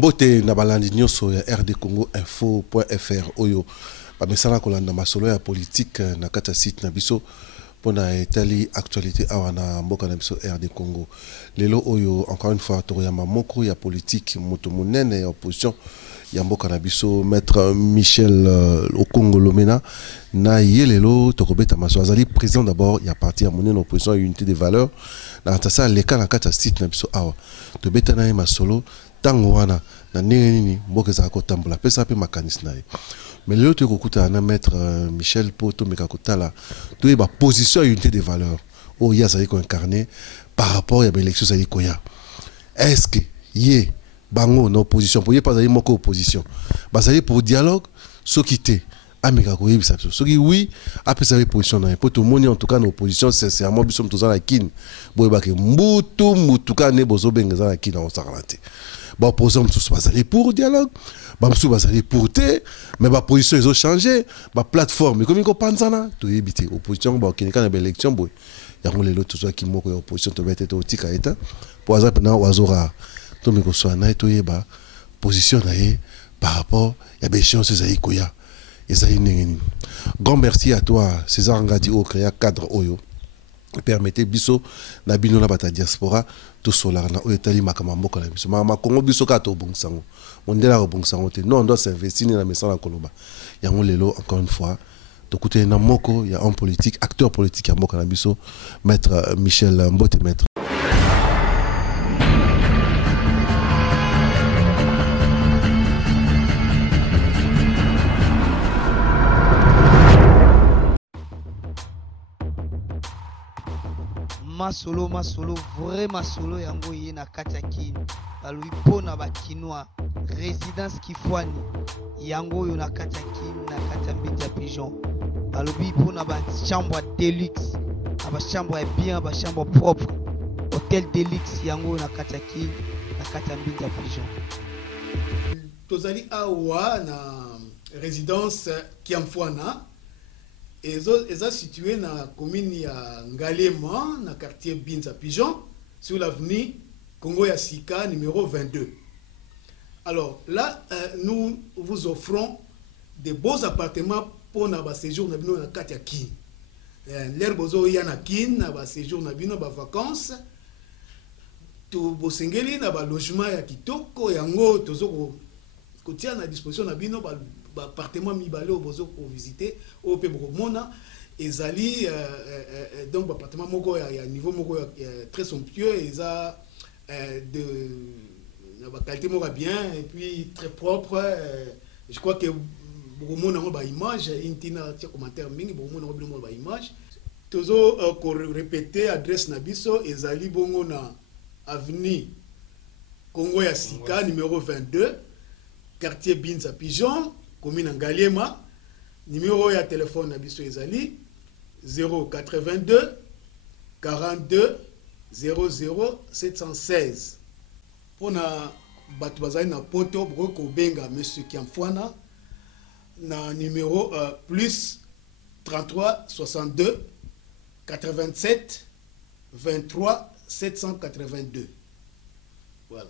Mbote na balandi nyoso ya RD Congo info.fr oyo ba mesala kolanda masolo ya politique na kata site na biso pona etali actualité awa na mboka na biso RD Congo. Lelo oyo encore une fois to ya mamoko ya politique moto monene ya opposition ya mboka na biso maître Michel Okongo Lomena na yelelo to kobeta maso azali président d'abord ya parti ya monene opposition unité des valeurs na tasa leka na kata site na biso awa to beta na masolo tango wana na nini mboka za ko tambola pesa pe makanisi na ye. Mais le autre côté na maître Michel Poto Mekakotala to e ba position unité des valeurs o ya ça incarné par rapport à l'élection ça koya. Est-ce que yé bango na opposition pour y pas d'aller moko opposition bazali pour dialogue so quitter ameka ko yebisa so ki oui après ça position na pour tout monde en tout cas na opposition sincèrement biso mtoza la kin boyeba ke mbutu ka ne bozo benga la kin na osarante ba opposition tous bazali pour dialogue ba msu bazali pour te mais ba position ils ont changé ba plateforme comme ko panzana to yebite opposition ba kenika na élection boy ya ngolelo to so ki moko opposition to bete to tika eta pour exemple na wazora to me ko so na to yeba position na ye par rapport ya béchon ces aikoya ezali nengeni. Grand merci à toi César Ngadi au créa cadre oyo permettez biso na bino na bata diaspora to solar na etali makama mboka na biso ma Congo biso ka to bongsango mondela ko bongsango te non on doit s'investir na mesala koloba yango lelo encore une fois to koute na moko ya homme politique acteur politique ya mboka na biso maître Michel Mbote maître masolo vraiment solo yango ye na kataki balui pona bakinois résidence Kifwani yango yo na kataki na katambita pigeon balobi pona ba chambre deluxe ba chambre bien ba chambre propre hôtel deluxe yango na kataki na katambita pigeon tozali awa na résidence Kiamfwana et ça situé dans la commune ya Ngalema, dans le quartier Binza Pigeon, sur l'avenue Congo Yassika numéro 22. Alors là, nous vous offrons des beaux appartements pour notre séjour dans le quartier Kin. L'herbe y a Kin, dans séjour dans les vacances. Tout bosengeli dans le logement ya kitoko yango tozo ko tia na disposition na bino appartement mibale au bozo pour visiter au pe mona ezali donc appartement moko ya niveau moko très somptueux eza de la qualité moko bien et puis très propre je crois que beaucoup mona ba image intina tia commentaire mingi beaucoup mona ba image tozo ko répéter adresse na biso ezali bongo na avenue Congo ya Sika numéro 22 quartier Binza Pigeon commune Ngalema, numéro ya téléphone Abisso Ezali 082 42 00 716. Pour na batubazali na poto broko benga monsieur Kiamfwana na numéro plus 33 62 87 23 782. Voilà.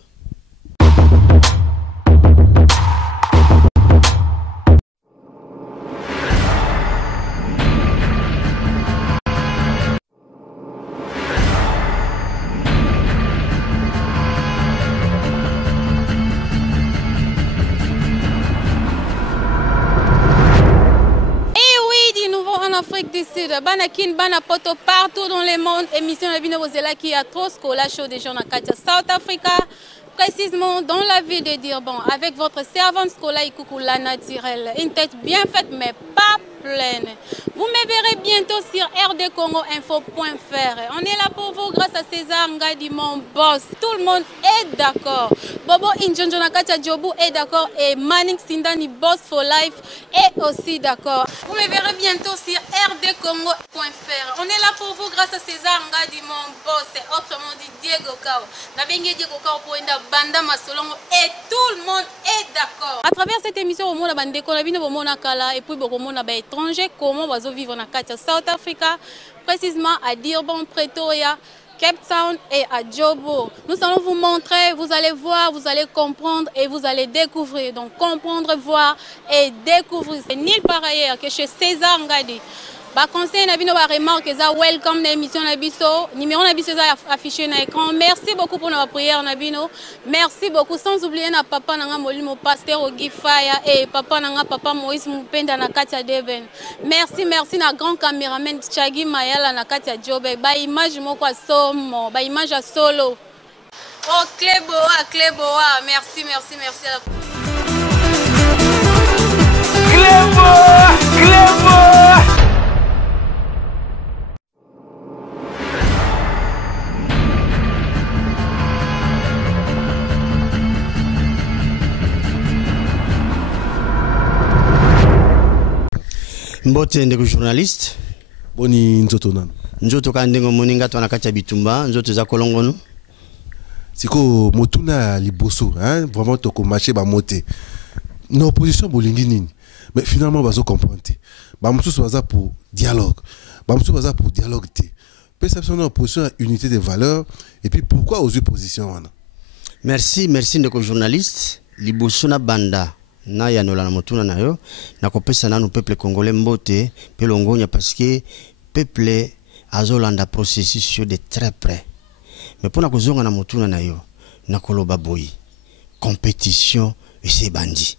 Afrique du Sud, Banakin, Banapoto, partout dans le monde, émission de Binobozela qui a trop la show des gens dans South Africa, précisément dans la ville de Durban, avec votre servante Skola Ikukula naturelle. Une tête bien faite, mais pas pleine. Vous me verrez bientôt sur rdcongoinfo.fr. On est là pour vous grâce à César Ngadi, mon boss. Tout le monde est d'accord. Bobo Injonjo Nakatia Jobu est d'accord et Manning Sindani Boss for Life est aussi d'accord. Vous me verrez bientôt sur rdcongo.fr. On est là pour vous grâce à César Ngadi, mon boss, et autrement dit Diego Kao. Nabengue Diego Kao pour Banda Masolongo et tout le monde est d'accord. À travers cette émission, au monde bande Konabino Bomona Kala et puis Bomona étranger, comment on va vivre dans South Africa, précisément à Durban, Pretoria, Cape Town et à Joburg. Nous allons vous montrer, vous allez voir, vous allez comprendre et vous allez découvrir. Donc comprendre, voir et découvrir. C'est nulle part ailleurs que chez César Ngadi. Ba conseil na bino ba remarque ça welcome na émission na biso numéro na biso affiché na écran. Merci beaucoup pour notre prière na bino. Merci beaucoup sans oublier na papa nanga Molimo pasteur Ogi Fire et papa nanga papa Moïse Mupenda na Katia Deben. Merci na grand caméraman Chagi Mayala na Katia Jobe. Ba image moko somo, ba image à solo. Oh Cléboa, merci. Cléboa. Mbote ndeko journaliste boni nzoto nan nzoto ka ndengo moninga to na katia bitumba nzoto za kolongono siko motuna liboso hein vraiment to ko marcher ba moté na opposition bolingi nini mais finalement bazo comprendre ba mususu baza pour dialogue te perception de opposition à unité de valeurs et puis pourquoi aux oppositions wana merci ndeko journaliste liboso na banda na yanola na motuna na yo na kopesa nanu peuple congolais mbote pe longonya parce que peuple azolanda processus de très près mais pour na kozonga na motuna na yo na koloba boyi compétition et c'est bandi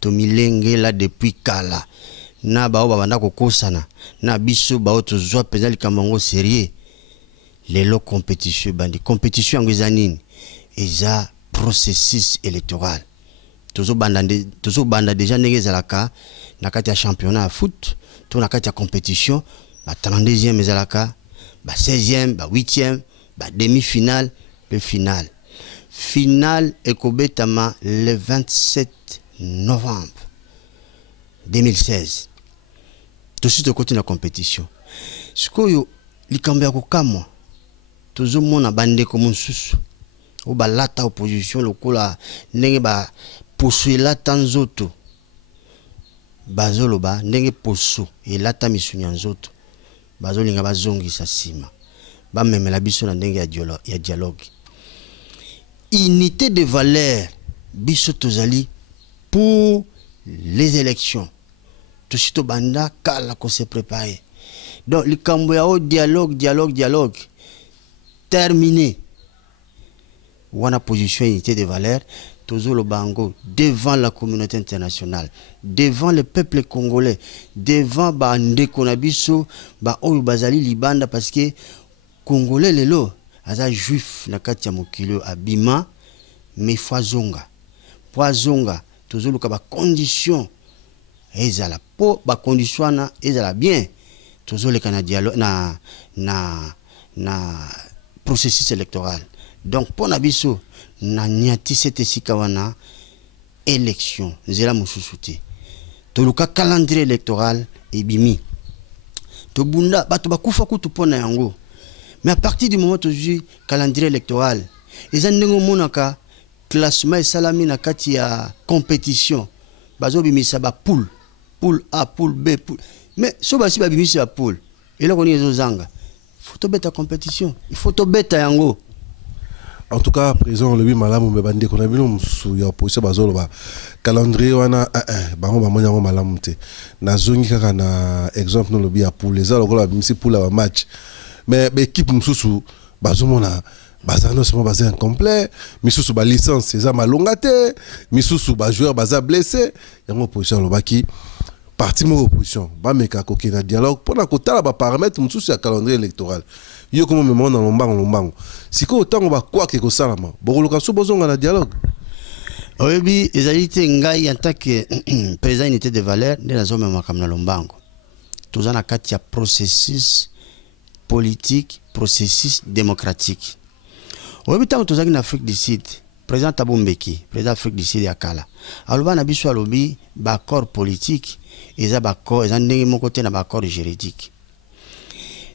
to milenge là depuis kala na bao babanda kokosana na biso bao to zwa peza likamango sérieux lelo compétition bandi compétition ngezanini eza processus électoral Tozo banda déjà ndenge ezalaka na kati ya championnat à foot to na kati ya compétition ba 32e ezalaka ba 16e ba 8e ba demi-finale pe finale ekobetama le 27 novembre 2016 to suite côté na compétition sikoyo likambo ya kokamwa tozo mona bandeko mosusu o balata opposition lokola ndenge ba posuela tanzoto bazoloba ndenge poso elata misunya nzoto bazolinga bazongisa sima bamemela biso na ndenge ya dialogue unité de valeur biso tozali pour les élections tosito banda kala ko se préparer donc likambo ya o dialogue terminé wana position unité de valeur Tozolo Bango devant la communauté internationale, devant le peuple congolais, devant Bande Konabiso, Oyo Bazali Libanda, parce que Congolais lelo, aza juif na kati ya mokilo abima, mais foazonga. Poazonga, tozolo ka ba condition, ezala po, ba condition na ezala bien, tozolo ka na dialogue, na processus électoral. Donc pour Nabiso, na nyati sete sikawana élection nzela mususuti toluka calendrier électoral ebimi to bunda bato bakufa kutu pona yango mais à partir du moment où calendrier électoral eza ndengo monaka classement salami na kati ya compétition bazo bimisa ba poule A poule B poule mais so basi ba bimisa ba poule eloko ni ezozanga faut to beta compétition il faut to beta yango. En tout cas, présent le 8 malamu me bande qu'on a vu nous sous ya position bazolo ba calendrier wana bango ba monya malamu te na zongi kaka na exemple no lobi ya pour les autres la bimisi pour la match mais équipe mususu bazomona bazano seulement bazé incomplet misusu ba licence eza malonga te misusu ba joueur baza blessé yango position lobaki parti mo opposition ba meka ko na dialogue pour na kotala ba paramètres mususu ya calendrier électoral yo comme me na lombango siko autant ba quoi que salama bokoloka so bozonga na dialogue oyebi ezalite ngai en tant que président unité de valeur de la zone makam na lombango tozana kati ya processus politique processus démocratique oyebi tango tozaki na Afrique du Sud président Thabo Mbeki président Afrique du Sud ya kala aloba na biso alobi ba accord politique eza ba accord eza ndenge moko te na ba accord juridique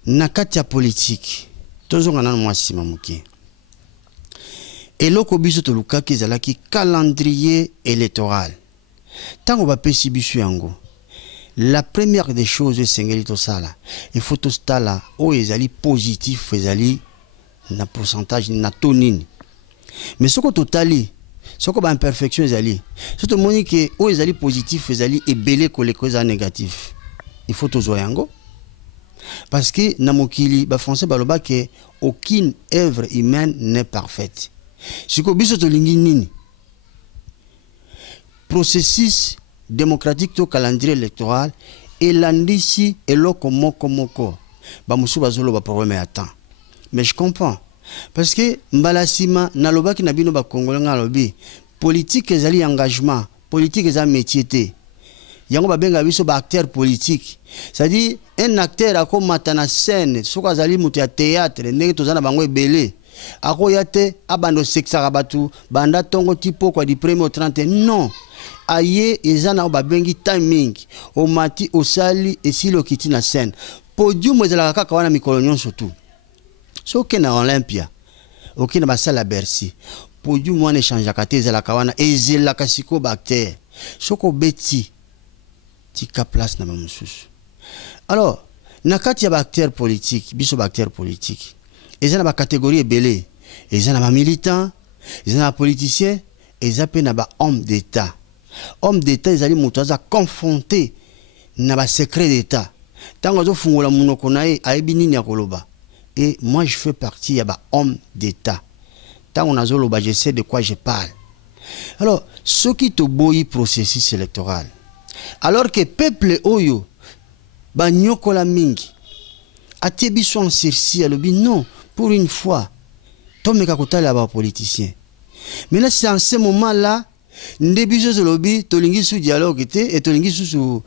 na kati ya politique tozonga na mwasi mamuki eloko biso tolukaki ezalaki calendrier électoral tango bapesi biso yango la première des choses esengeli tosala il faut tostala oyo ezali positif ezali na pourcentage na tonini. Mais ce que totali, ce que ba imperfection ezali, ce que moni que o ezali positif ezali ebele ko les causes négatif. Il faut toujours yango. Parce que na mokili ba français baloba que aucune œuvre humaine n'est parfaite. Siko biso to lingi nini? Processus démocratique to calendrier électoral et l'andisi eloko moko ba musu bazolo ba problème ya temps. Mais je comprends parce que mbalasima naloba ki na bino ba congolais ngalobi politique ezali engagement, politique ezali métier te. Yango ba benga biso ba acteur politique. C'est-à-dire un acteur ako matana scène, soko azali mutu ya théâtre, ndenge tozana bango ebele. Ako yate abando sexa batu, banda tongo tipo kwa di premier au 30. Non. Aye ezana ba bengi timing. O mati osali esilo kiti na scène. Podium ezala kaka wana mikolo nyonso tu. So na Olympia. Ok na basala Bercy. Podium wana change kate ezala kawana ezela kasiko ba acteur. Soko beti tika place na mamususu. Alors, nakati ya ba acteur politique, biso ba acteur politique. Ezana ba catégorie ebele. Ezana ba militant, ezana ba politicien, ezapé na ba homme d'état. Homme d'état ezali mutu aza confronté na ba secret d'état. Tango zo fungola munoko na ye ayebi nini ya koloba. Et moi je fais partie ya ba homme d'état. Tango nazo loba je sais de quoi je parle. Alors, ce qui te boyi processus électoral. Alors que peuple oyo ba nyokola mingi atie biso en sursis alobi non pour une fois tomeka kotala ba politicien. Mais là c'est en ce moment là nde biso zolobi tolingi sous dialogue te et tolingi sous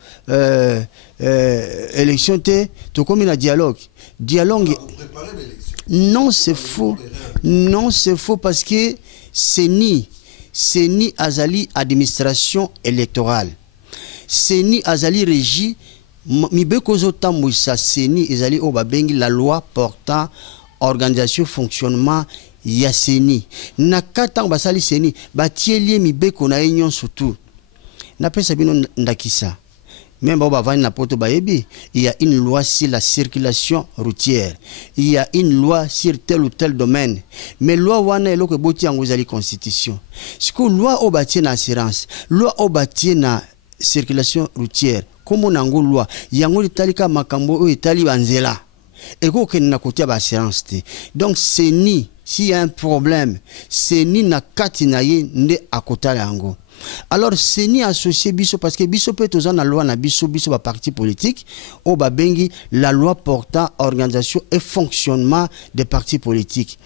élection te to komi na dialogue non c'est faux. Non c'est faux parce que c'est ni azali administration électorale. Seni azali régi mibeko zotambwisa seni ezali o babengi la loi portant organisation fonctionnement ya seni na katang basali seni batielie mibeko na union surtout na pesa bino ndakisa même ba vani na poto bayebi il y a une loi sur la circulation routière, il y a une loi sur tel ou tel domaine, mais loi wana eloko boti yango ezali constitution siko loi o batie na assurance, loi o batie na circulation routière comme on a une loi yango litalika makambo o itali banzela et ko na kotia ba assurance te. Donc c'est ni s'il y a un problème c'est ni na kati na ye nde akota yango. Alors c'est ni associé biso parce que biso peut toza na loi na biso ba parti politique o ba bengi la loi portant organisation et fonctionnement des partis politiques.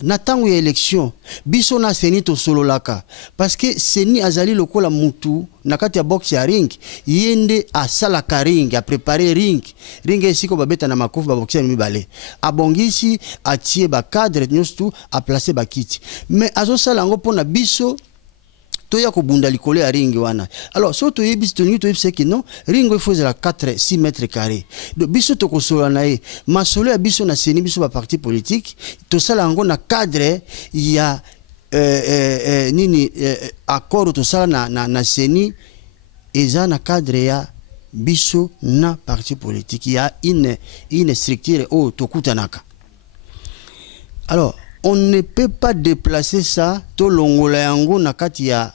Natango ya élection biso na seni to solo laka parce que seni azali lokola mutu nakati ya box ya ring yende asala ka ring a préparer ring esiko babeta na makofu ba boxer mibale abongisi atie ba cadre nyustu a placer ba kiti mais azo sala ngo pona biso toya ko bunda likole ya ring wana. Alors surtout yebisi to ngi to yebisi que non ring il faut la 4-6 mètres carrés. Donc biso to ko sola na ye masolo ya biso na seni biso ba parti politique to sala ngo na cadre ya nini accord to sala na seni eza na cadre ya biso na parti politique ya une structure o to kutanaka. Alors on ne peut pas déplacer ça to longola yango na kati ya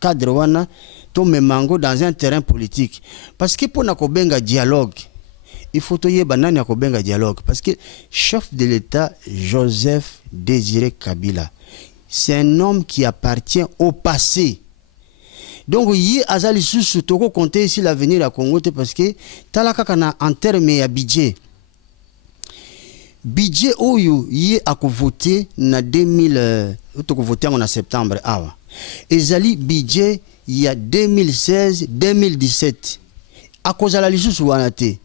cadre wana to memango dans un terrain politique parce que pour na kobenga dialogue il faut toyer banani ya kobenga dialogue parce que chef de l'État Joseph Désiré Kabila c'est un homme qui appartient au passé. Donc yi azali susu toko compter ici l'avenir ya Congo te parce que talaka kana en terme ya budget oyo yé a voté na 2000 toko voté en septembre awa ezali budget il y a 2016 2017 a cause la lisusu wana te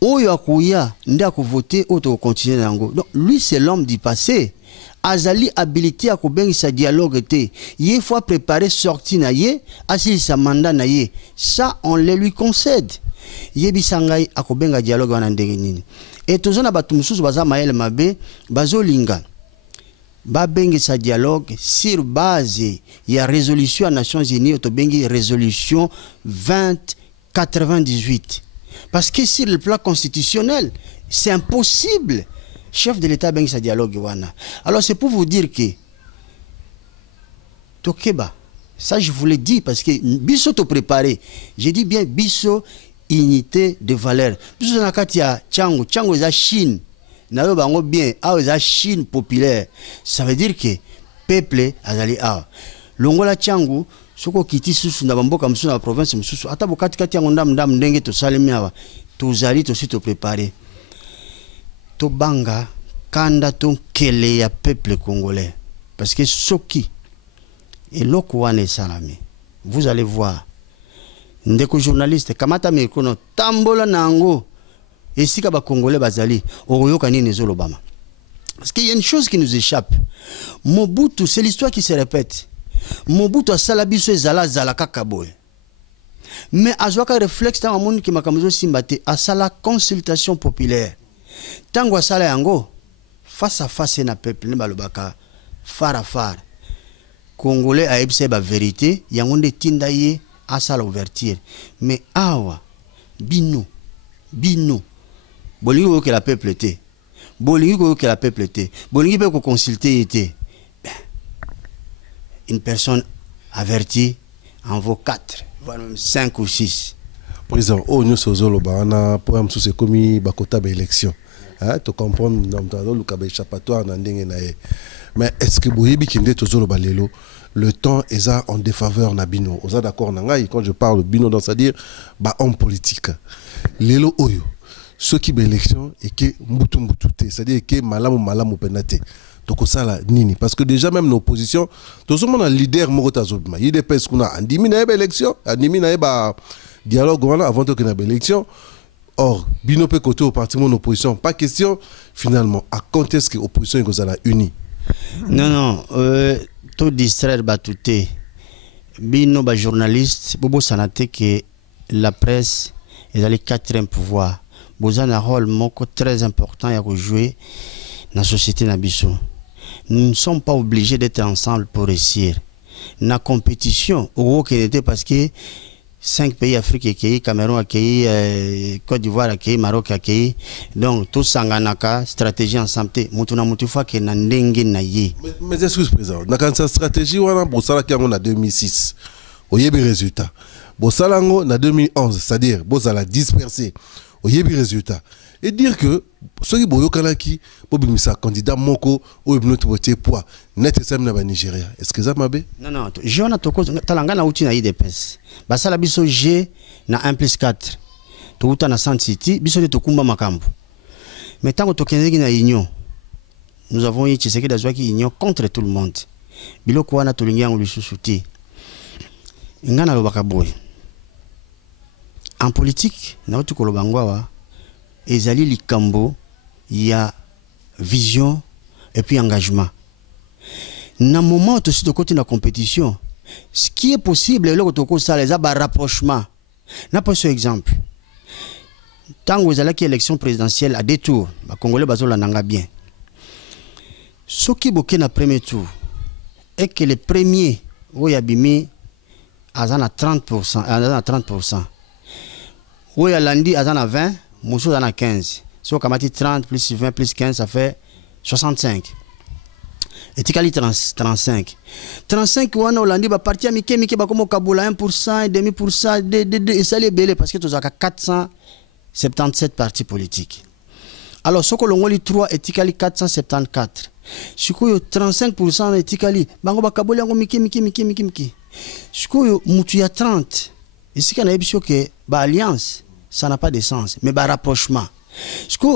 oyo akoya nda ko voter auto continuer nango. Donc lui c'est l'homme du passé azali habilité à kobengisa dialogue te yé faut préparer sortie na yé asili sa mandat na yé ça on le lui concède yebisangai akobenga dialogue wana ndenge nini. Et tous on a battu mususu baza maele mabe bazolinga babengi sa dialogue sur base ya résolution à Nations Unies to bengi résolution 2098 parce que sur le plan constitutionnel c'est impossible chef de l'État bengi sa dialogue wana. Alors c'est pour vous dire que Tokeba, ça je vous l'ai dit parce que biso to préparé. J'ai dit bien biso unité de valeur. Biso na kati ya Tchango, Tchango za Chine. Na yo bango bien, a za Chine populaire. Ça veut dire que peuple azali a. Longola Tchango soko kiti susu na bamboka musu na province musu ata bokati kati yango ndam ndenge to salemi awa tozali to si to préparer to banga kanda to kele ya peuple congolais parce que soki et lokwane salami vous allez voir ndeko journaliste kamata mekono tambola nango esika ba congolais bazali oyoka nini zolobama parce qu'il y a une chose qui nous échappe. Mobutu, c'est l'histoire qui se répète. Mobutu a salabiso ezala zala kakaboy. Mais azwaka réflexe dans monde qui makamuzo simbate a sala consultation populaire. Tango sala yango face à face na peuple ne balobaka fara fara. Congolais a ebse ba vérité yango nde tinda ye a sala ouverture. Mais awa bino bolingo que la peuple était. Bolingo que la peuple était. Bolingo peut consulter était. Une personne avertie en vaut 4, voire même 5 ou 6. Président, nous sommes là pour nous c'est comme bakota ba élection. Hein, tu comprends nous le cas échappatoire na ndenge na ye. Mais est-ce que boyebi kinde tozolo ba lelo le temps est en défaveur na bino. Oza d'accord na ngai quand je parle bino dans c'est-à-dire ba homme politique. Lelo oyo ceux qui élection et que mbutu c'est-à-dire que malamu penate. Donc ça là nini parce que déjà même nos positions tout le monde a leader morota zobima il dépêche qu'on a andimi na élection andimi na ba dialogue voilà avant que na élection or bino pe côté au parti mon opposition pas question finalement à quand est-ce que opposition est la unie non tout distraire batouté bino ba journaliste bobo sanate que la presse est le quatrième pouvoir boza un rôle moko très important à jouer dans la société nabiso. Nous ne sommes pas obligés d'être ensemble pour réussir. La compétition, au Kenya, parce que 5 pays africains accueillis, Cameroun accueilli, Côte d'Ivoire accueilli, Maroc accueilli. Donc, tout sanganaka, stratégie ensemble. Mutuna mutufa ke nandenge na ye. Mais excuse président, dans sa stratégie, on a bossala qui en 2006. Au yebi résultat. Bossala en 2011, c'est-à-dire bossala dispersé. Au yebi résultat. Et dire que ceux qui boyo kanaki pour bimisa candidat moko ou ibnoto voter poids net sem na ba Nigeria. Est-ce que ça mabe? Non, Jona toko talanga na uti na IDPS. Basala biso G na 1+4. To uta na Sand City biso de tokumba makambo. Mais tango tokendeki na union. Nous avons eu Tshisekedi azwaki union contre tout le monde. Biloko wana tolingi yango lisusu te. Ngana lobaka boy. En politique, na utu kolobangwa ezali likambo ya vision et puis engagement. Na moment où tu côté la compétition, ce qui est possible est que ça les a rapprochement. N'a pas ce exemple. Tant que vous avez l'élection présidentielle à deux tours, les Congolais bazola nanga bien. Ce qui est na premier tour est que le premier où y a bimi azana 30%, azana 30%. Où y a lundi azana 20. Moussou dans 15. Si on a 30 plus 20 plus 15, ça fait 65. Et Tikali 35. 35, on a Hollandi, va partir à Mike, va comme au Kaboula 1%, 1,5%, et ça les belé parce que tu as 477 partis politiques. Alors, ce que l'on a 3 et Tikali 474. Si on a 35% et Tikali, bango ba Kaboula Mike. Si on a 30, et si on a dit que l'alliance, ça n'a pas de sens, mais par rapprochement. Parce que,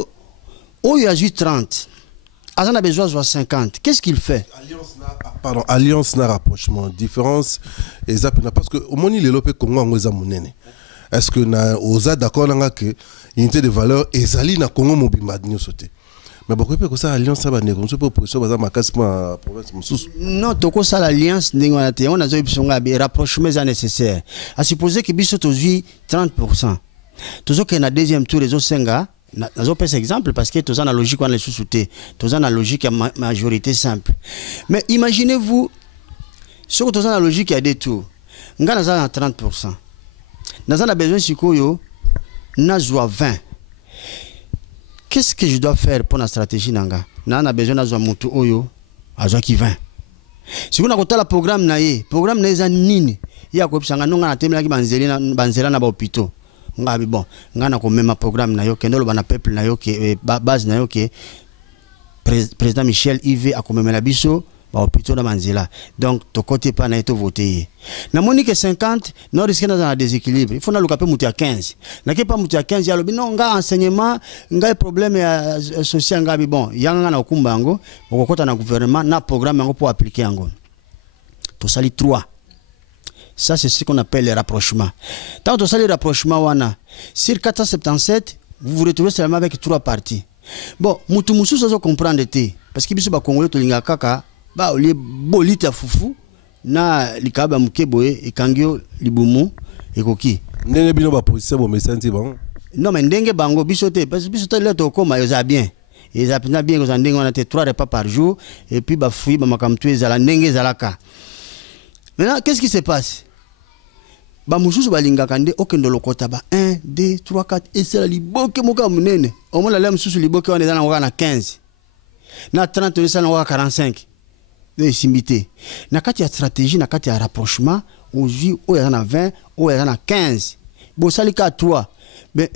où il y a 30, on a besoin de 50. Qu'est-ce qu'il fait? Alliance n'a rapprochement. Différence, parce que au moment où il est lopé Congo, on est est-ce que on est d'accord que l'unité de valeur est allée na Congo mobimad nous sauter? Mais beaucoup de ça alliance ça va négocier pour opposition bazar makas ma province mususu. Non, toko ça l'alliance on a besoin rapprochement nécessaire. À supposer que biso tozi 30%. Toujours qu'il y a un deuxième tour les autres senga, nous avons exemple parce que tous en la logique on les sous-souté, tous en la logique à majorité simple. Mais imaginez-vous, ce que tous en la logique il y a deux tours, nous avons 30%. Nous avons besoin de 20. qu'est-ce que je dois faire pour la stratégie nanga? Na a besoin d'avoir mutu oyo, azo qui vient. Si vous n'avez pas le programme na za nini? Ya ko psanga nonga na temela ki banzela na ba hôpitaux. Ngabi bon, ngana ko même programme na yo kendo lo bana peuple na yo ke base na yo ke président Michel Yves a comme la biso ba hôpitaux na banzela. Donc to côté pas na to voter. Na monique 50, non risque dans un déséquilibre. Il faut na lokape muti à 15. Na ke pas muti à 15 ya lo bino nga enseignement, nga problème social ngabi bon, yanga na kumbango, okokota na gouvernement na programme ngo pour appliquer ngo. To sali 3. Ça, c'est ce qu'on appelle le rapprochement. Tant que vous avez le rapprochement, sur 477, vous vous retrouvez seulement avec 3 parties. Bon, mutu musu ça comprendre parce que biso ba Congolais to linga kaka ba oli bolita fufu na likaba mukeboye ekangio libumu ekoki. Ndenge bino ba position bo message bon. Non mais ndenge bango biso te parce que biso te là to koma yo za bien. Ils apprennent bien que ndenge on a 3 repas par jour et puis ba fui ba makamtu ezala ndenge zalaka. Maintenant, qu'est-ce qui se passe? Ba mususu balinga kande okendo lokota ba 1 2 3 4 et c'est la liboke moka munene au moins la mususu liboke on est dans na 15 na 30 ça na 45 de simbité na kati ya stratégie na kati ya rapprochement aujourd'hui o ya na 20 o ya na 15 bo salika 3 mais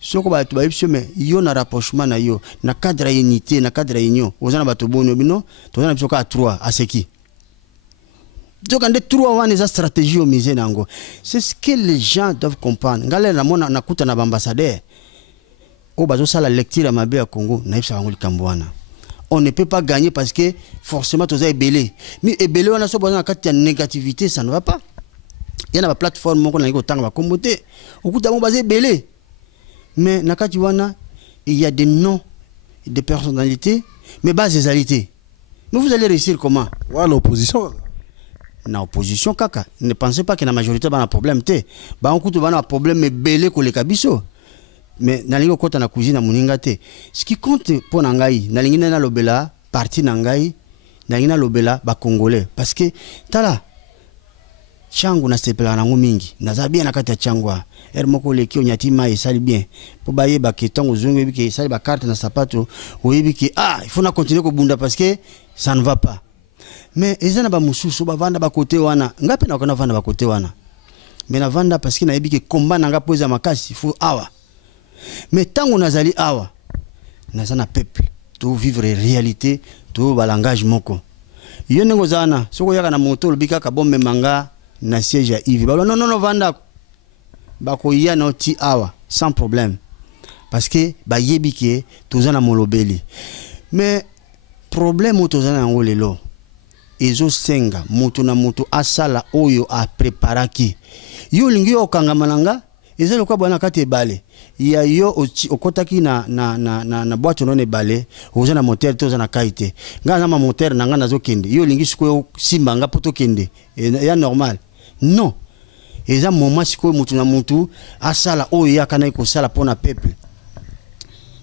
soko ba tu ba yipso mais yo na rapprochement na yo na cadre ya unité na cadre ya union ozana bato bono bino to na biso ka 3 à ce qui donc, on a 3 ans de stratégie au musée. C'est ce que les gens doivent comprendre. On ne peut pas gagner parce que forcément, tu as ébélé. Mais ébélé, on a besoin de négativité, ça ne va pas. Il y a une plateforme qui a communauté. Mais il y a des noms, des personnalités, mais bases des réalités. Mais vous allez réussir comment? En opposition. Na opposition kaka, ne pensez pas que la majorité va un problème té. Ba on kutu va un problème mais belé ko le kabiso. Mais na lingo kota na cuisine na muninga té. Ce qui compte pour nangai, na lingina na lobela parti nangai, na lingina lobela ba congolais parce que tala changu na sepela na mingi. Na za bien na kati ya changwa. Er moko le ki onyatima e sali bien. Po ba ye ba ketongo zungu bi ke sali ba carte na sapato, oyebi ke il faut na continuer ko bunda parce que ça ne va pas. Mais ezana ba mususu ba vanda ba côté wana ngapi na kona vanda ba côté wana mais na vanda parce que na yebi ke combat na ngapo za makasi faut awa mais tango nazali awa nazana peuple to vivre réalité to ba langage moko yo nengo zana soko yaka na moto lobika ka bombe manga na siège ya Yves ba non vanda ba ko ya no ti awa sans problème parce que ba yebi ke tozana molobeli mais problème o tozana ngo lelo ezo senga moto na moto asala oyo a preparaki yo lingi yo kanga malanga ezelo kwa bwana kati ebale ya yo okotaki na boîte non ebale oza na moteur to oza na kaite nga na moteur na nga nazo kende yo lingi siko simba nga poto kende ya normal non eza moment siko moto na moto asala oyo ya kana ko sala pona peuple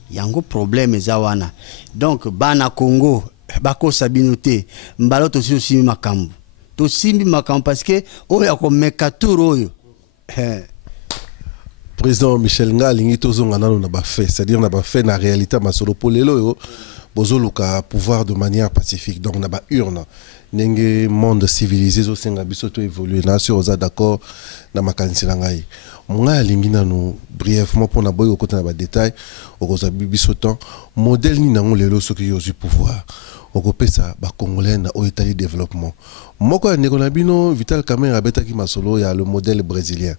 yango problème eza wana donc bana Congo bako sabinote mbalo to simbi makambu to simbi makambu parce que oya ko mekaturo oyo président Michel nga lingi tozonga nano na ba fait c'est-à-dire na ba fait na réalité masolo polelo yo bozoluka pouvoir de manière pacifique donc na ba urne nenge monde civilisé zo senga biso to évoluer na sur oza d'accord na makanisi na ngai monga lingi nano brièvement pour na boyo kota na ba détail okoza biso temps modèle ni nango lelo soki yo zu pouvoir okopesa ba congolais na o Italie développement moko ndeko na bino Vital Kamerhe abetaki masolo ya le modèle brésilien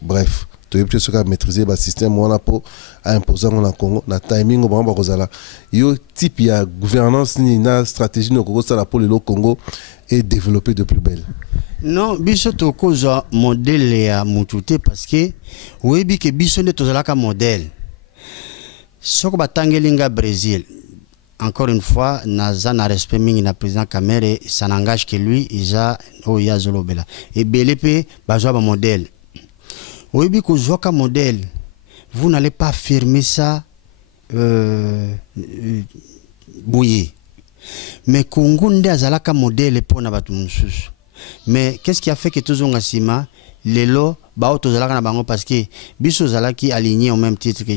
bref tu es peut-être à maîtriser le système on a pour imposer en Congo na timing au moment kozala yo type ya gouvernance ni na stratégie no Congo ça pour le Congo et développer de plus belle. Non biso to koza modèle ya mutute parce que oyebi ke biso ne tozala ka modèle soko batangelinga Brésil. Encore une fois, naza na respect mingi na président Kamerhe, ça n'engage que lui, isa oya zolobela. Et BLP bazwa ba modèle. Oyebi ko zoka modèle, vous n'allez pas affirmer ça bouillé. Mais Congo nde azalaka modèle pour na batu mususu. Mais qu'est-ce qui a fait que tous ont sima lelo ba tozalaka na bango parce que biso zalaki aligné au même titre que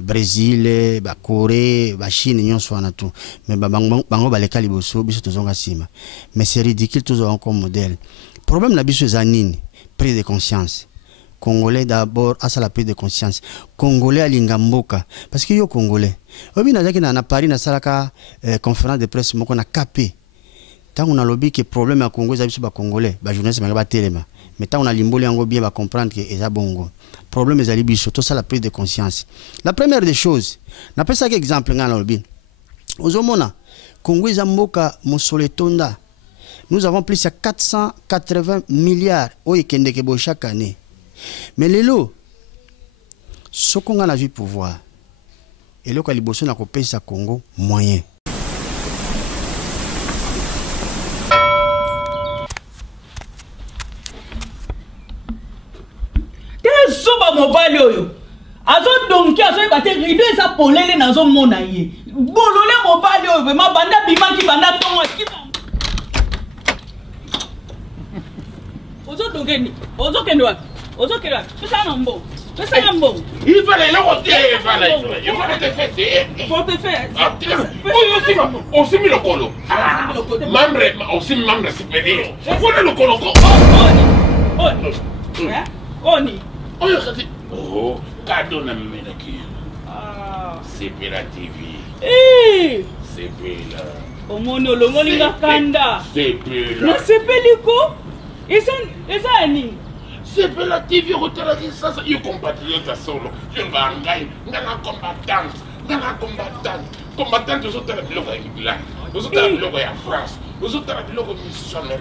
Brésil, ba Corée, ba Chine nyonso na tout. Mais bango baleka liboso biso tozonga sima. Mais c'est ridicule tous comme modèle. Problème na biso zanini, prise de conscience. Congolais d'abord à la prise de conscience. Congolais à Lingamboka parce que yo Congolais. Obi na na Paris na salaka conférence de presse moko na capé. Tant on a lobby que problème à Congo ça biso ba Congolais, ba journaliste ba telema. Mais tant on a limboli yango bien va comprendre que eza bongo. Problème ezali biso tout ça la prise de conscience. La première des choses, na pesa que exemple ngana lobby. Ozomona Congo ezamboka mosoletonda. Nous avons plus de 480 milliards au Ikendekebo chaque année. Mais lelo, ce qu'on a vu pouvoir, et le Kaliboso n'a coupé sa Congo moyen. Quel soba mobile yo? Azo donc azo battre rideau et ça polele na zo mona ye. Bolole mobile yo vraiment banda bima ki banda tongo ki. Ozo dogeni, ozo kenwa. Ozo kenwa. Ça nambo. Ça nambo. Il fallait le retirer, il fallait te faire. Faut te faire. On s'est mis le colo. On s'est mis membre supérieur. On est le colo. Oh, cadeau na menaki. C'est la TV. C'est là. Au mono le moninga kanda. C'est là. Na sepeliko. Esa ni. C'est la TV rotela qui ça yo compatriote à solo. Je bangai, ngana combattante. Combattante aux autres blocs à England. Aux autres blocs à France. Aux autres blocs missionnaires.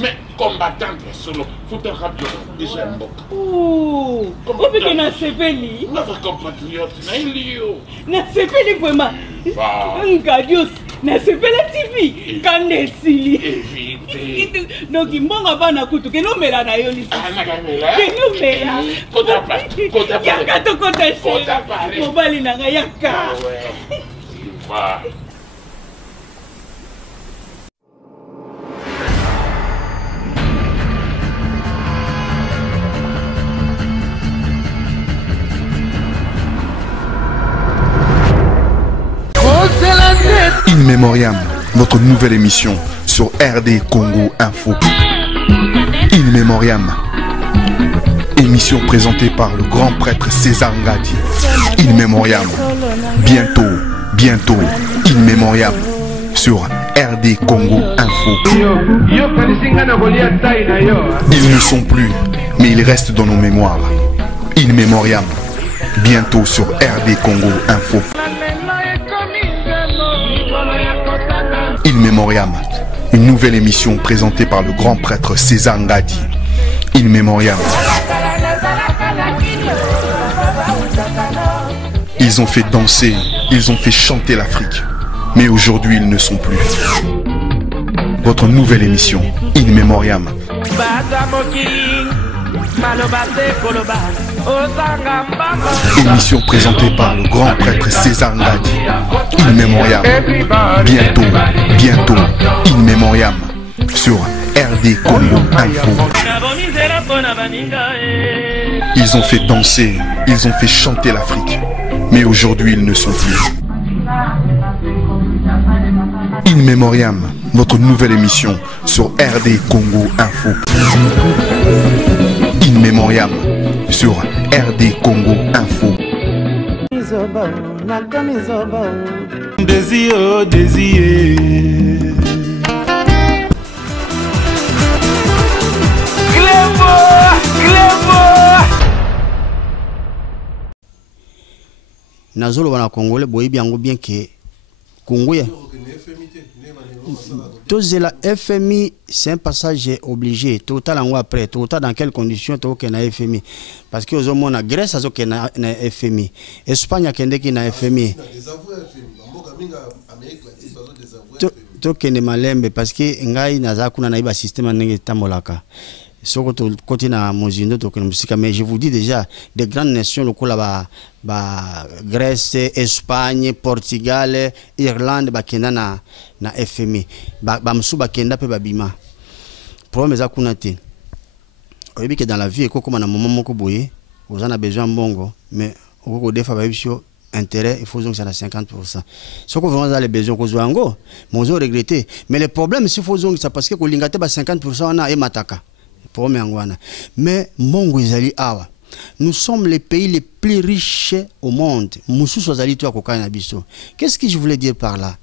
Mais combattante solo, faut te rappeler déjà un boc. Oh, comment que na sepeli? Notre compatriote na ilio. Na sepeli vraiment. Ngadios, na sepela TV. Kanesili. Éviter. Donc mbonga bana kutu ke no mela na yo lisi. Ah na kamela. Ke no mela. Kota pa. Yaka to kota se. Mobali na nga yaka. Ouais. Va. In Memoriam, notre nouvelle émission sur RD Congo Info. In Memoriam, émission présentée par le grand prêtre César Ngadi. In Memoriam, bientôt, In Memoriam sur RD Congo Info. Ils ne sont plus, mais ils restent dans nos mémoires. In Memoriam, bientôt sur RD Congo Info. In Memoriam, une nouvelle émission présentée par le grand prêtre César Ngadi. In Memoriam. Ils ont fait danser, ils ont fait chanter l'Afrique. Mais aujourd'hui, ils ne sont plus. Votre nouvelle émission, In Memoriam. Émission présentée par le grand prêtre César Ngadi. In Memoriam. Bientôt, In Memoriam sur RD Congo Info. Ils ont fait danser, ils ont fait chanter l'Afrique. Mais aujourd'hui, ils ne sont plus. In Memoriam, notre nouvelle émission sur RD Congo Info. In Memoriam sur RD Congo Info. Nazolo wana Congolais boyebi yango bien que Congo ya la FMI, c'est un passage obligé. Total en après, total dans quelles conditions tu as na FMI? Parce que aux hommes na Grèce azo ke na FMI, Espagne a kende ki na FMI. To kende malembe parce que ngai naza kuna na iba système ndenge tamolaka. Côté na mozindo to musika, mais je vous dis déjà des grandes nations lokola ba Grèce, Espagne, Portugal, Irlande bakenda na FMI ba msuba kenda pe babima. problème est à kunate. Vous savez que dans la vie, comme on a un moment moko boye, vous en avez besoin bongo, mais au des fois intérêt, il faut que ça à 50%. Ce que vous avez besoin que vous avez, vous regrettez. Mais le problème, c'est qu'il faut que ça parce que vous avez 50%, on a mataka. Mais mongo ezali awa. Nous sommes les pays les plus riches au monde. Qu'est-ce que je voulais dire par là?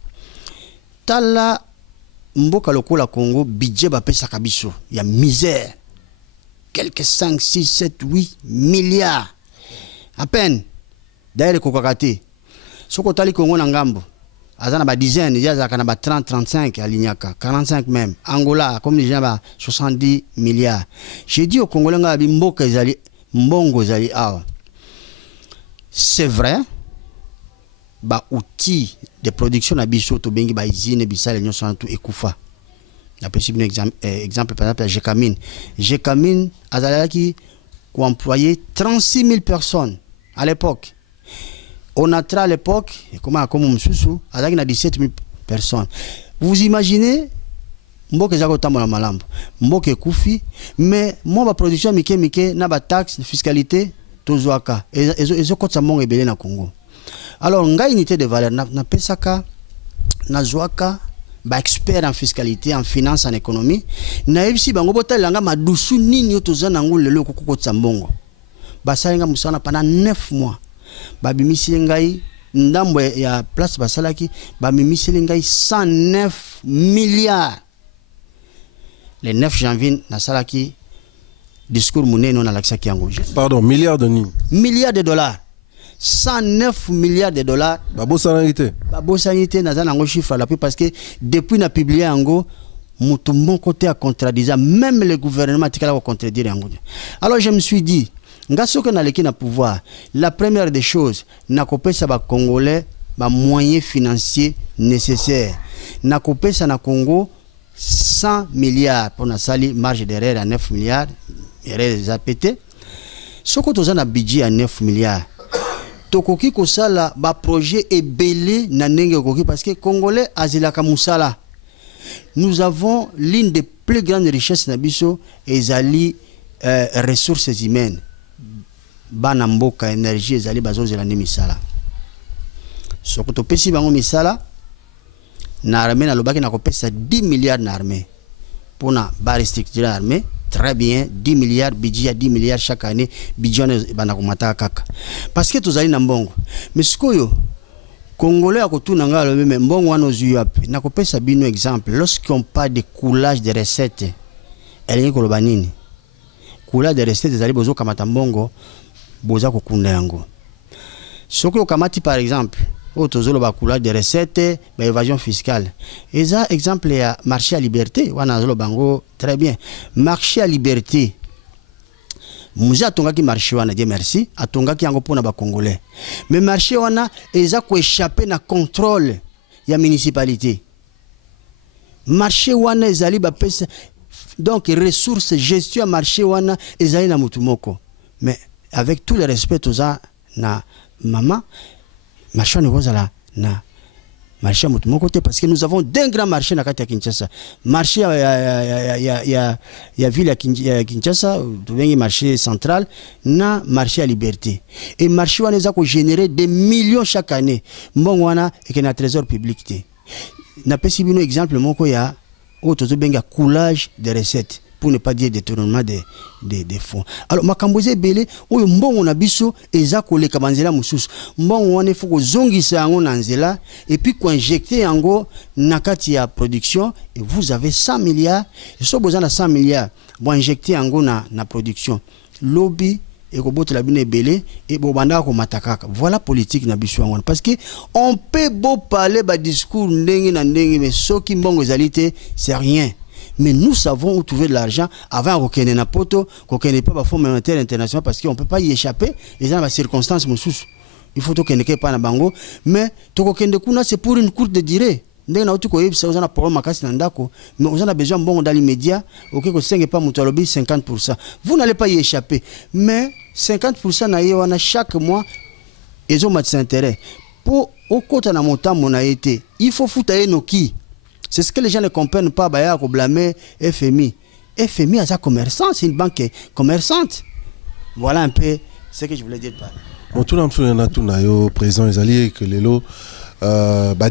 Tala mboka lokola Congo, budget ba pesa kabiso. Il y a misère. Quelques 5, 6, 7, 8 milliards. À peine. D'ailleurs, kokakate. Soko tali Congo nangambo. Azana ba dizaine, il y a 30, 35 à Lignaka, 45 même. Angola, comme les gens, 70 milliards. J'ai dit au Congolais, mboka ezali mbongo ezali awa. C'est vrai. Ba outil de production na biso to bengi ba usine bisale nyo santu ekufa. Na possible exemple par exemple Jekamine. Jekamine azalaki ko employer 36 000 personnes à l'époque. Onatra à l'époque, comme Moussoussou, azalaki na 17 000 personnes. Vous imaginez mboka ezako tambola malambo. Mboka ekufi, mais moi ba production mike na ba taxe, fiscalité tozwaka. Ezo kotsa mongo ebele na Congo. Alors, nga unité de valeur, na pesaka, na zwaka, ba expert en fiscalité, en finance, en économie, na ebisi bango bota langa madusu nini otoza nango lelo kokoko tsambongo. Ba salinga musana pendant 9 mois. Ba bimisi ngai ndambo ya place basalaki, ba bimisi ngai 109 milliards. Le 9 janvier na salaki discours muneno na laksaki yango. Pardon, milliards de nini? Milliards de dollars. 109 milliards de dollars. Babo sanité. Babo sanité n'a pas chiffre à l'appui parce que depuis n'a publié en mon côté à contredire, même le gouvernement a contredire en. Alors je me suis dit, ngaso que n'allait na pouvoir. La première des choses, n'a copé ça ba congolais, ba moyens financiers nécessaires. N'a copé ça na Congo 100 milliards pour na sali marge d'erreur à 9 milliards, erreur des APT. Ce que tu as un budget à 9 milliards. Tokoki kosala ba projet ebele na ndenge koki parce que congolais azilaka musala. Nous avons l'une des plus grandes richesses na biso ezali ressources humaines. Bana mboka énergie ezali bazozela ni misala. Soko to pesi bango misala na armée na lobaki na kopesa 10 milliards na armée pour na ba restructurer armée. Très bien, 10 milliards, budget à 10 milliards chaque année, budget banakumata kaka. Parce que tous allez na mbongo. Mais ce que Congolais a kotu nanga le même mbongo wana ozuyap. Na kopesa bino exemple, lorsqu'on parle de coulage de recettes, elle est kolobanini. Coulage de recettes ezali bozo kamata mbongo, boza kokunda yango. Ce que kamati par exemple, autozolo ba coulage de recettes, ba évasion fiscale. Et ça exemple ya marché à liberté, wana zolo bango très bien. Marché à liberté. Muza atongaki marché wana, Dieu merci, atongaki yango pona ba congolais. Mais marché wana eza ko échapper na contrôle ya municipalité. Marché wana ezali ba pesa donc ressources gestion marché wana ezali na mutumoko. Mais avec tout le respect toza na maman marché ne voit là na marché à mon côté parce que nous avons d'un grand marché na kati ya Kinshasa. Marché ya ville ya Kinshasa, tu marché central na marché à Liberté. Et marché wana za ko générer des millions chaque année. Mbongo wana et que na trésor public té. Na pesi bino exemple moko ya auto benga coulage de recettes. Pour ne pas dire détournement des fonds. Alors, makamboze belé, oyo mbongo na biso eza koleka banzela mususu. Mbongo wana faut ko zongisa yango na nzela et puis ko injecter yango na kati ya production et vous avez 100 milliards. Et so besoin de 100 milliards, bon injecter yango na production. Lobby et ko bote la bine belé et bo banda ko matakaka. Voilà politique na biso yango parce que on peut beau parler ba discours ndenge na ndenge mais soki mbongo ezalité, c'est rien. Mais nous savons où trouver de l'argent avant qu'on ait un poto, qu'on n'ait pas de fonds monétaire international parce qu'on ne peut pas y échapper. Les gens, les circonstances, il faut qu'on n'ait pas de bango. Mais c'est pour une courte durée. Mais on a besoin bon dans l'immédiat. Ok, que 50%. Vous n'allez pas y échapper. Mais 50% chaque mois, ils ont des intérêts. Pour au côté de mon temps, il faut foutre nos qui. C'est ce que les gens ne comprennent pas. Baya ko blâmer FMI. FMI a commerçant, c'est une banque commerçante. Voilà un peu ce que je voulais dire par là. Bon, tout le monde président les alliés que les lots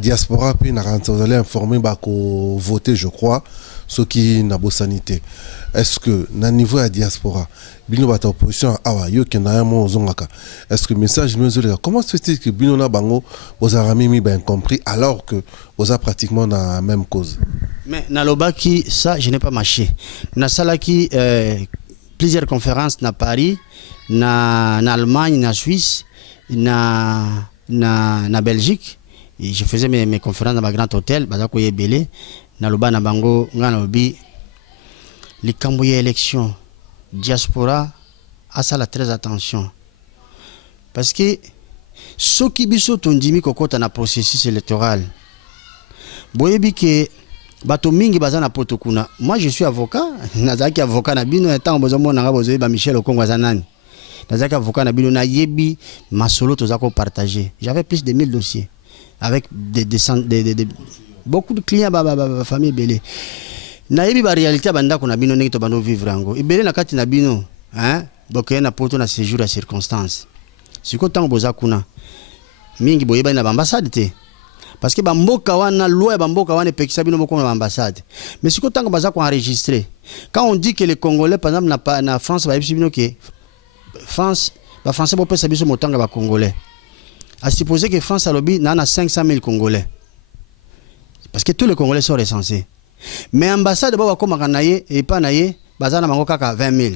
diaspora puis vous allez informer qu'on voter je crois ceux qui n'ont pas sanité. Est-ce que na niveau de diaspora bino bata opposition awa yo ke na mo zongaka est-ce que message nous comment se fait-il que bino na bango vous avez mis ben compris alors que vous avez pratiquement la même cause? Mais na lobaki ça je n'ai pas marché na salaki plusieurs conférences na Paris na Allemagne na Suisse na Belgique. Et je faisais mes conférences dans ma grand hôtel bazako yebele na loba na bango ngana obi les Cambodgiens élections diaspora à ça la très attention parce que ceux qui biso tondimi kokota na processus électoral boyebi ke bato mingi bazana protokuna. Moi je suis avocat nazaki avocat na bino etant bozo mona nga bozo ba Michel Okongo zanani nazaki avocat na bino na yebi masolo tozako partager. J'avais plus de 1000 dossiers avec beaucoup de clients ba famille belé na yebi ba réalité banda ko na bino ngi to bando vivre ngo ibele na kati na bino hein boke na poto na séjour à circonstance siko tango boza kuna mingi boyeba na ambassade te parce que bamboka wana loi bamboka wana pekisa bino boko na ambassade mais siko tango baza ko enregistrer quand on dit que les Congolais par exemple na France ba bino que France ba français bo pesa biso motanga ba Congolais à supposer que France a lobby na 500 000 Congolais parce que tous les Congolais sont recensés. Mais l'ambassade de Komaganaye et pas naye, bazana mangoka 20 000.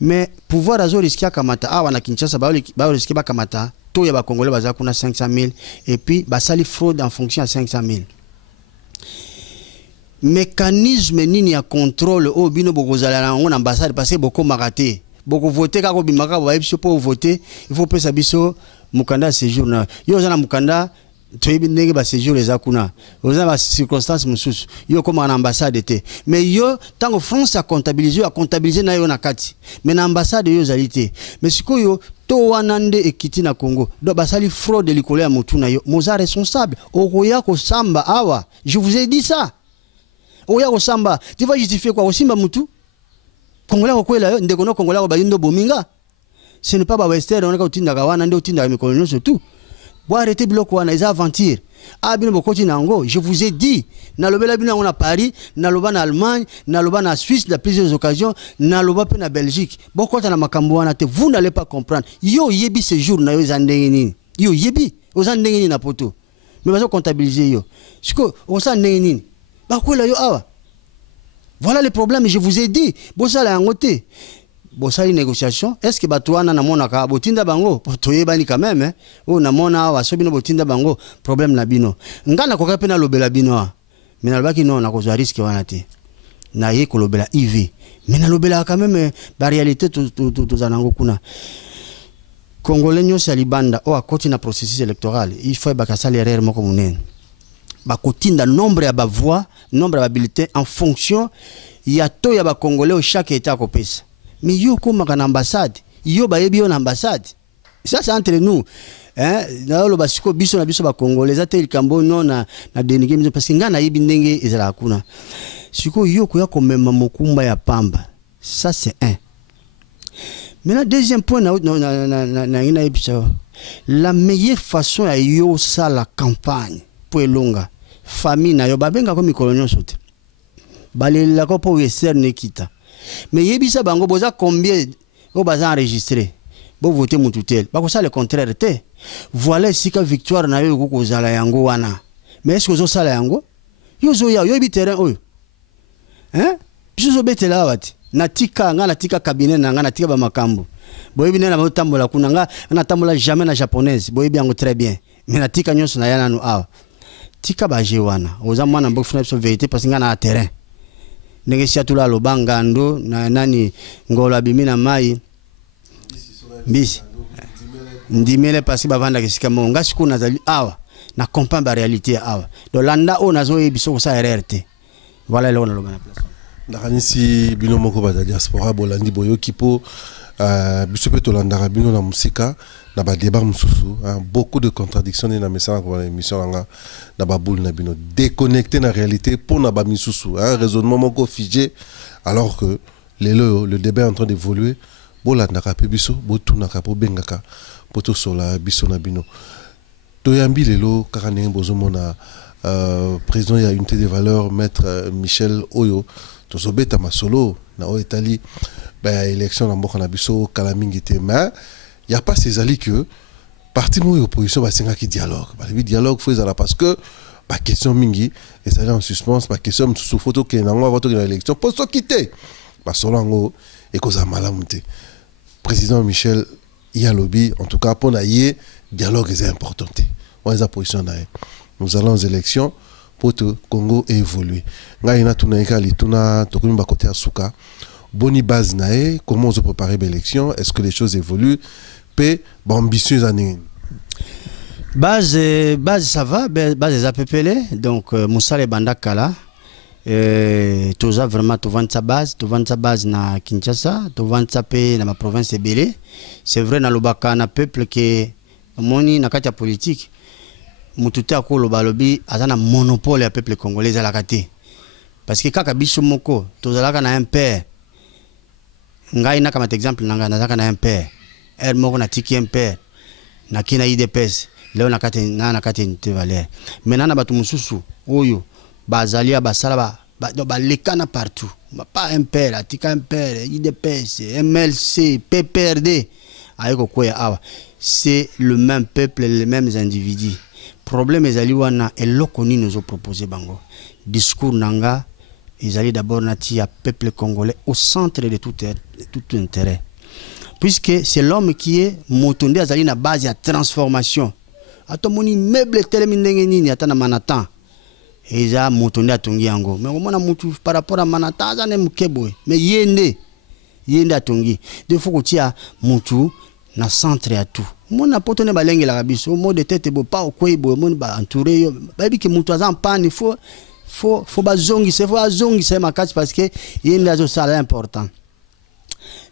Mais pouvoir azo risquer à Kamata, ah wana Kinshasa ba risquer ba Kamata, tout ya ba Congolais baza kuna 500 000 et puis basali fraude en fonction à 500 000. Mécanisme nini ya contrôle au bino bokozala na ngona ambassade parce que beaucoup maraté. Beaucoup voter kako bimaka ba biso pour voter, il faut pesa biso mukanda séjour na. Yo zana mukanda tu es bien que séjour les akuna vous avez circonstances mususu yo comme en ambassade était mais yo tant que France a comptabilisé na yo na kati mais na ambassade yo zalité mais siko yo to wanande ekiti na Congo do basali fraude likolo ya mutu na yo moza responsable okoya ko samba awa je vous ai dit ça oya ko samba tu vas justifier quoi osimba mutu Congolais ko kwela yo ndeko no Congolais ko bayindo bominga ce n'est pas ba western on ka utinda ka wana ndo utinda mikolo surtout. Arrêtez bloc wana les aventures ah bino bokoti nango je vous ai dit na lobela bino on a Paris na loba na Allemagne na loba na Suisse dans plusieurs occasions na loba pe na Belgique bokota na makambo wana te vous n'allez pas comprendre yo yebi ce jour na yo zandengeni yo yebi ozandengeni na poto mais bazo comptabiliser yo siko ozandengeni ba kwela yo awa voilà les problèmes je vous ai dit bosala yangote bosali négociation est-ce que batouana na mona ka botinda bango toyebani quand même hein o na mona wa sobino botinda bango problème na bino ngana ko kapena lobela bino mais na baki non na ko risque wana te na ye ko lobela IV mais na lobela quand même ba réalité to zanango kuna Congolais nyo salibanda o akoti na processus électoral il faut ba kasali erreur moko munene ba kotinda nombre ya ba voix nombre ya ba bulletins en fonction ya to ya ba Congolais au chaque état ko pesa. Mais yo comme en ambassade, yo ba yebi en ambassade. Ça c'est entre nous. Hein, na lo basiko biso na biso ba Congolais atel kambo non na dénigré parce que ngana yebi ndenge ezala kuna. Siko yo ko ya komema mokumba ya pamba. Ça c'est un. Maintenant deuxième point la meilleure façon à yo ça la campagne pour longa famille na yo babenga ko mikolonyo sote. Balé la ko po yeser ne kita. Mais yebisa bango boza combien o baza enregistré bo voter mututel bako ça le contraire te voilà si ka victoire na yo ko zala yango wana mais est-ce que zo sala yango yo zo ya yo bi terrain oyo hein biso betela wati natika nga natika cabinet na nga natika ba makambo boyebi na ba tambola kuna nga na tambola jamais na japonaise boyebi yango très bien mais natika nyonso na yana no awa tika ba je wana oza mwana mbok funa vérité parce que nga na terrain négocier tout là le bangando na nani ngola bimina mai bis ndimele pasi bavanda kisika monga siku nazali awa na comprendre la réalité awa donc landa o nazo ebiso sa RRT voilà là on a le place na kanisi bino moko ba diaspora bolandi boyo kipo biso pe tolandaka bino na musika na ba débat mususu beaucoup de contradictions na message na émission nga na ba boule na bino déconnecté na réalité pour na ba misusu raisonnement moko figé alors que le débat est en train d'évoluer bolandaka pe biso botunaka po bengaka po to sola biso na bino toyambi lelo kaka ndenge bozomona président ya unité des valeurs maître Michel Oyo tozobeta masolo na o etali ba élection na mboka na biso kala mingi te mais il y a pas ces alliés que parti mo opposition ba senga ki dialogue ba le dialogue faut ça parce que ba question mingi et ça est en suspens ba question sous photo que na ngwa voto na élection pour se quitter ba solo ngo et koza malamu te président Michel Yalobi en tout cas pour na yé dialogue est important te on est position na nous allons aux élections pour que Congo évolue ngai na tuna ekali tuna tokumi ba côté asuka boni base nae comment on se prépare l'élection est-ce que les choses évoluent pe ba ambitieuse année base ça va base za pepele donc musale bandakala toza vraiment to vendre sa base na Kinshasa to vendre sa pe na ma province ebele c'est vrai na lobaka na peuple que moni na kati ya politique mututa ko lobalobi azana monopole ya peuple congolais à la kate parce que kaka biso moko tozalaka na un père ngai na kama exemple nanga nazaka na un père moko na tiki un père na kina IDPS leo na kati unité valeur maintenant na batu mususu oyo bazalia basala ba lekana partout pas un père atika un père IDPS MLC PPRD ayeko koya awa c'est le même peuple les mêmes individus problème ezali wana eloko nini nous proposer bango discours nanga ezali d'abord nati ya peuple congolais au centre de tout intérêt puisque c'est l'homme qui est motonde azali na base ya transformation atomoni meuble telemi ndenge nini ata na Manhattan eza motonde atongi yango mais omona mutu par rapport à Manhattan azane mukebo mais yende atongi de faut que tia mutu na centre ya tout mona potone balenge la biso mo de tête bo pa okwebo mo ba entouré yo ba bi ke mutu azan pan il faut bazongi c'est makati parce que yende azo sala important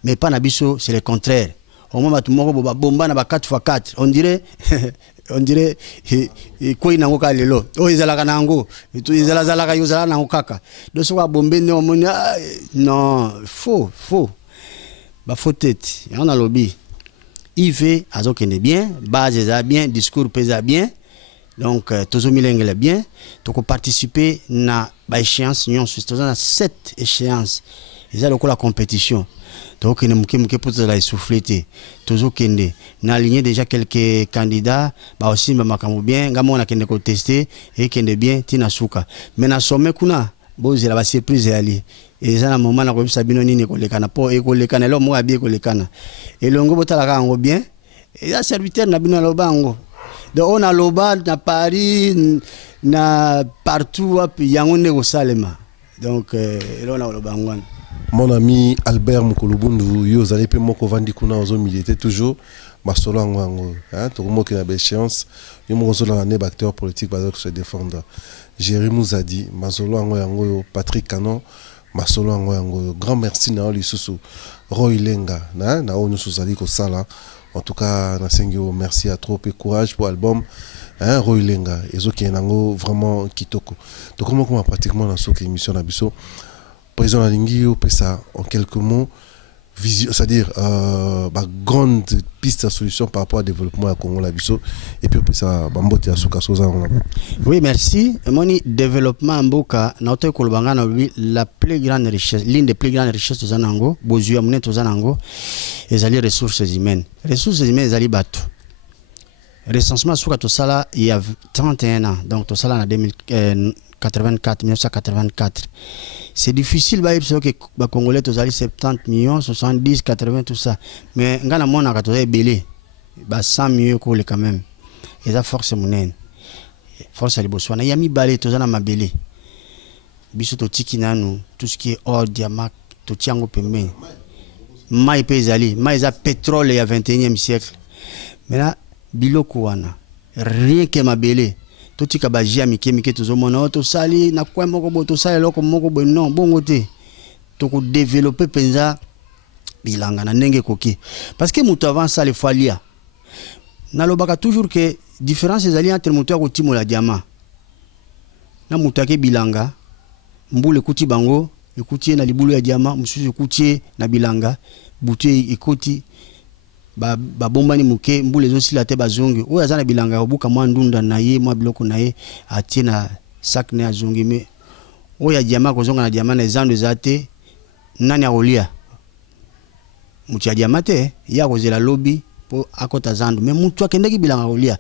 mais pas na biso c'est le contraire au moment tout moko ba bomba na ba 4x4 on dirait ko ina ngoka lelo o izalaka nango to izalaka yozala na ngokaka do so ba bombe ne omoni non faux ba faut tête on a lobby IV azokende bien base za bien discours pesa bien donc tozo milengele bien to ko participer na ba échéance nyon tozo na 7 échéances eza lokola compétition donc ne muke pour la souffleter tozo kende na aligné déjà quelques candidats ba aussi makambo bien ngamo na kende ko tester et kende bien tina suka mais na sommet kuna bozela ba surprise ali eza na moment na ko bisa bino nini ko lekana po e ko lekana lo mo abi ko lekana elongo botala ka ngo bien et ya serviteur na bino lobango donc on a loba na Paris na partout yango ne ko salema donc elona lobango. Mon ami Albert Mukolubundu yo zali pe moko vandi kuna ozo militer toujours masolo ngwango to ko moki na béchéance yo mo zo la ne acteur politique ba se défendre Jérémy Mouzadi masolo ngwango Patrick Canon masolo ngwango grand merci na lisusu Roy Lenga na onu suzali ko sala en tout cas na sengio merci à trop et courage pour album Roy Lenga ezo ki nango vraiment kitoko to comment pratiquement dans cette émission na biso président Alingi ça en quelques mots c'est-à-dire grande piste de solution par rapport au développement à Congo la biso et puis ça bambote asuka soza. Oui merci moni développement mboka na oto ko lobanga na la plus grande richesse l'une des plus grandes richesses de Zanango bozu ya mune to Zanango ezali ressources humaines ezali bato recensement suka to sala il y a 31 ans donc to sala na 1984 c'est difficile ba yebso que ba congolais tozali 70 millions 70 80 tout ça mais ngana mona ka tozali belé ba 100 millions ko le quand même et ça force monene force ali boswana yami balé tozana mabelé biso to tiki nanu tout ce qui est or diamant to tiango pembe mai pezali mai za pétrole ya 21e siècle mais là biloko wana rien que mabelé totika bajia mikemike tozomona to sali na kwembo ko boto sali loko moko bo non bongo te to ko développer penza bilanga na ndenge koki parce que mutu avant ça le falia nalobaka toujours que différence ezali entre mutu ya kotimola diamant na mutu ake bilanga mbule ekuti bango ekuti na libulu ya diamant mususu ekuti na bilanga butu ekoti babombani muke mbule ezosila te bazongi oyo aza na bilanga obuka mwa ndunda na ye mwa biloko na ye atie na sac ne azongi me oyo ya diamant kozonga na diamant na ezando eza te nani akolia mutu ya diamant te ye akozela lobi po akota zando me mutu akendeki bilanga kolia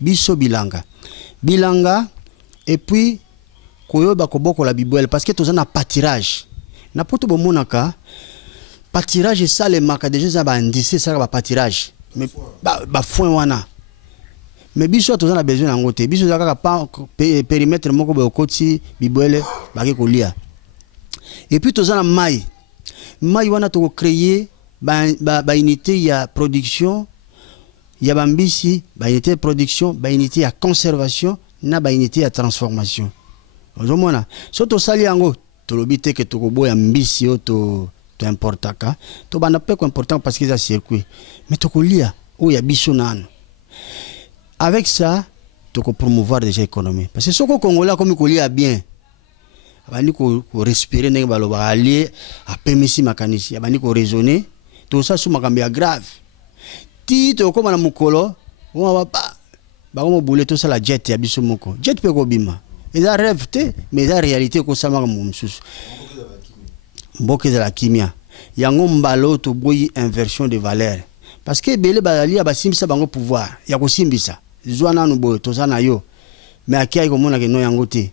biso bilanga et puis koyoba kobokola bibwele parce que toza na pâturage na poto bomonaka pâturage esalemaka déjà za bandisi esalaka bapâturage mais bafoin wana mais biso toza na besoin yango te biso za kaka périmètre moko beokoti bibwele bake kolia et puis toza na mai wana tokocréer unité ya production ya bambisi unité de production unité ya conservation na unité ya transformation ozomona so tosali yango tolobi te ke tokoboya mbisi o to importaka to bana pe ko important parce que ça circuit mais tokolia o ya biso nano avec ça toko promouvoir déjà économie parce que soko congolais comme kolia bien abandi ko respirer ndenge baloba ali apemisi makanisi abandi ko raisonner tout ça sous makambi ya grave ti to koma na mukolo o ba mo boule tout ça la jet ya biso moko jet pe ko bima eza rêve te mais eza réalité ko samaka mususu mboke za la kimia yango mbalo to boyi inversion de valeur parce que belé bazali abasimbisa bango pouvoir ya ko simbisa zwana no boyo tozana yo mais akia ko mona ke no yango te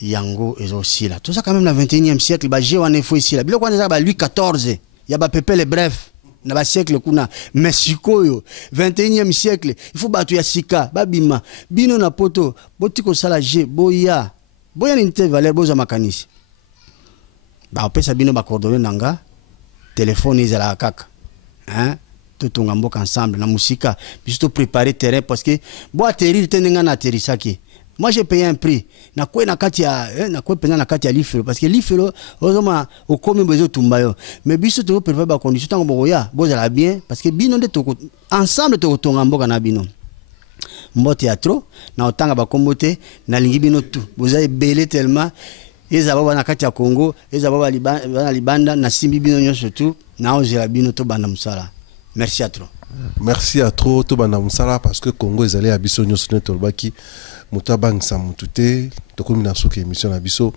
yango aussi là tout ça quand même na 21e siècle ba je wana fo ici là biloko wana za ba Louis XIV ya ba pepele bref na ba siècle kuna Mexico yo 21e siècle il faut batu ya sika babima bino na poto botiko sala je boya ni te valeur boza makanisi ba opesa bino ba coordonner nanga téléphone izala kaka hein tout on mboka ensemble na musika biso préparer terrain parce que bo atterrir tenenga na atterrissaki moi j'ai payé un prix na quoi na kati ya na quoi pena na kati ya lifelo parce que lifelo ozoma okomi bezo tumbayo mais biso to préparer ba condition tango boya bozala bien parce que bino nde to ensemble to tonga mboka na bino mbote ya trop na otanga ba kombote na lingi bino tout boza belé tellement eza baba na kati ya Congo eza baba libanda na simbi bino nyonso tout na ozela bino to banda musala merci à trop. Merci à trop to banda musala parce que Congo ezali ya biso nyonso ne tolbaki mutabang sa mutute to komina soki émission na biso.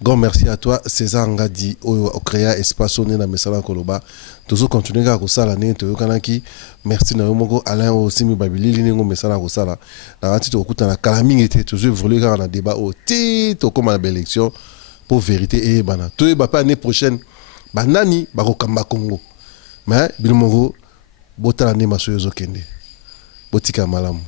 Grand merci à toi César Ngadi o créa espace on na mesala koloba tozo continuer ka kosala ne to kanaki merci na moko Alain Osimi Babilili ningo mesala kosala na ranti to kuta na kalamingi te tozo voler ka na débat au ti to comme na élection pour vérité et bana to ba pas année prochaine banani ba ko kamba Congo mais bilmogo botala ne masoyo zo kende botika malamu.